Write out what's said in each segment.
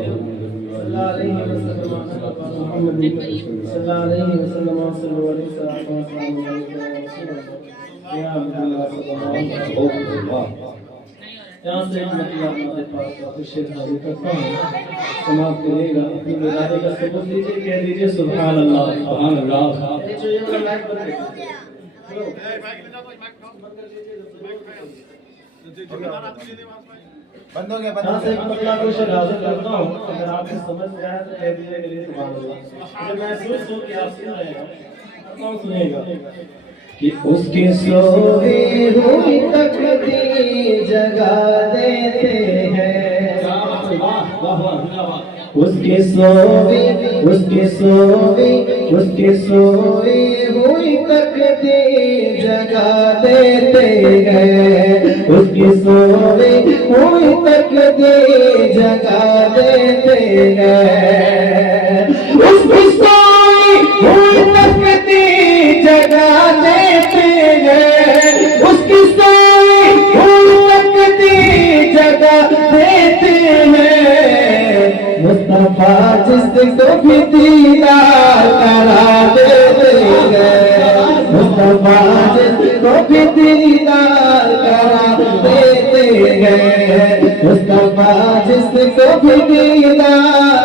صلی اللہ علیہ وسلم صلی یہاں سے اپنے پاس کا شیر حاضر کرتا ہوں سماعت کرے گا اپنی مدارے کا ثبوت لیجیے کہہ دیجیے سبحان اللہ سبحان اللہ بند ہو گیا یہاں سے اللہ کو شیر حاضر کرتا ہوں اگر آپ کو سمجھ میں آیا تو کہہ دیجیے کہ سبحان اللہ مجھے محسوس ہو کہ آپ سن رہے ہیں کون سنے گا کہ اس کی سوئی ہوئی تقدیر جگا دیتے ہیں اس کی سوئی ہوئی تقدیر جگا دیتے ہیں اس کی سوئی ہوئی تقدیر جگا دیتے ہیں اس کی سوئی ہوئی تقدیر جگا دیتے ہیں اس کی سوئی ہوئی تقدیر جگا دیتے ہیں مصطفیٰ جس کو بھی دیدار کرا دیتے ہیں مصطفیٰ جس کو بھی دیدار کرا دیتے ہیں مصطفیٰ جس کو بھی دیدار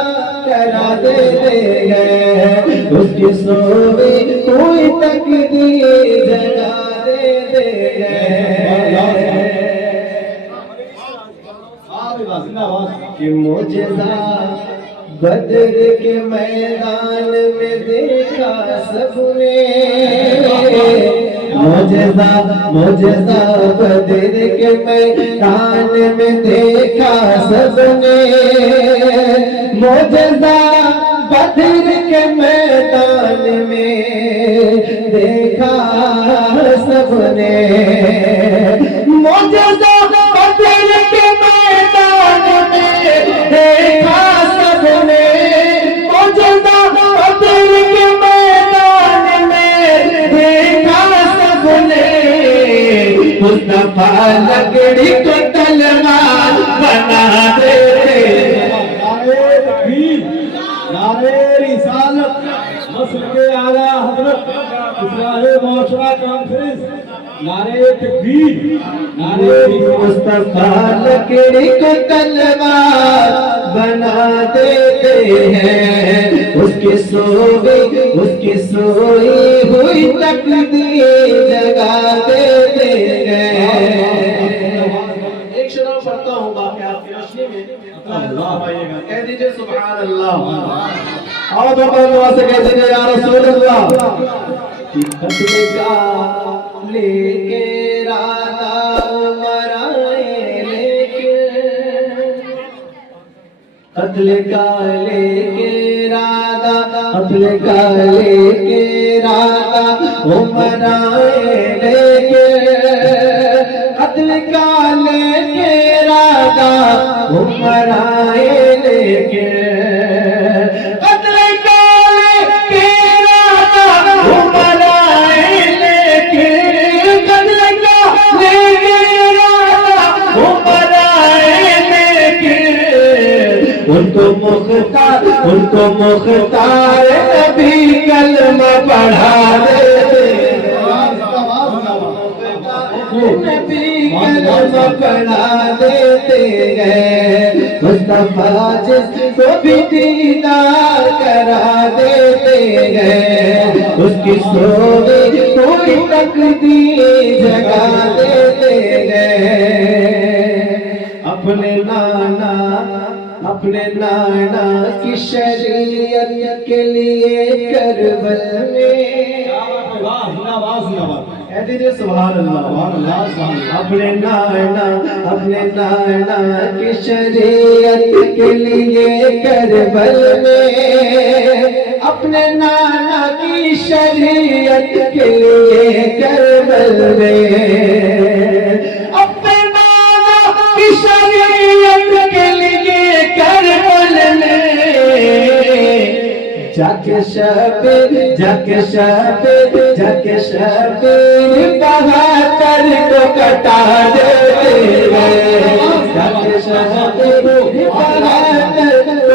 کرا دیتے ہیں اس کی سوئی کوئی تقدیر جگا دیتے ہیں کہ معجزہ بدر کے میدان میں دیکھا سب نے معجزہ بدر کے میدان میں دیکھا سب نے معجزہ بدر کے میدان میں دیکھا سب نے معجزہ بدر کے میدان میں دیکھا سب نے معجزہ بدر کے میدان میں دیکھا سب نے مصطفیٰ لکڑی کو تلوار بنا دیتے نعرے رسالت مسلک اعلیٰ حضرت اصلاح معاشرہ کانفرنس نعرے تکبیر نعرے مصطفیٰ لکڑی کو تلوار بنا دیتے ہیں اس کی سوئی ہوئی تقدیر جگا دیتے ہیں ایک شرح پڑھتا ہوں واقعات کی روشنی میں کہہ دیجئے سبحان اللہ اور دعا سے کہہ دیجئے یا رسول اللہ کہ قتل کا لے کے راتا عمر آئے لیکن قتل کا لے کے راتا عمر آئے لیکن قتل کا لے کے راتا عمر آئے لیکن قتل کا لے کے راتا عمر آئے لیکن قتل کا لے کے راتا عمر آئے لیکن ان کو مختار نبی کلمہ پڑھا دیتے نبی کلمہ پڑھا دیتے ہیں مصطفیٰ جس کو بھی دیدار کرا دیتے ہیں اس کی سوئی کوئی تقدیر جگا دیتے ہیں اپنے نانا کی شریعت کے لیے کربل میں سبحان اللہ اپنے نانا کی شریعت کے لیے کربل میں اپنے نانا کی شریعت کے لیے کربل میں اپنے نانا کی شریعت کے لیے کربل میں جا کے شبیر بہتر کو کٹا دیتے ہیں جا کے شبیر بہتر کو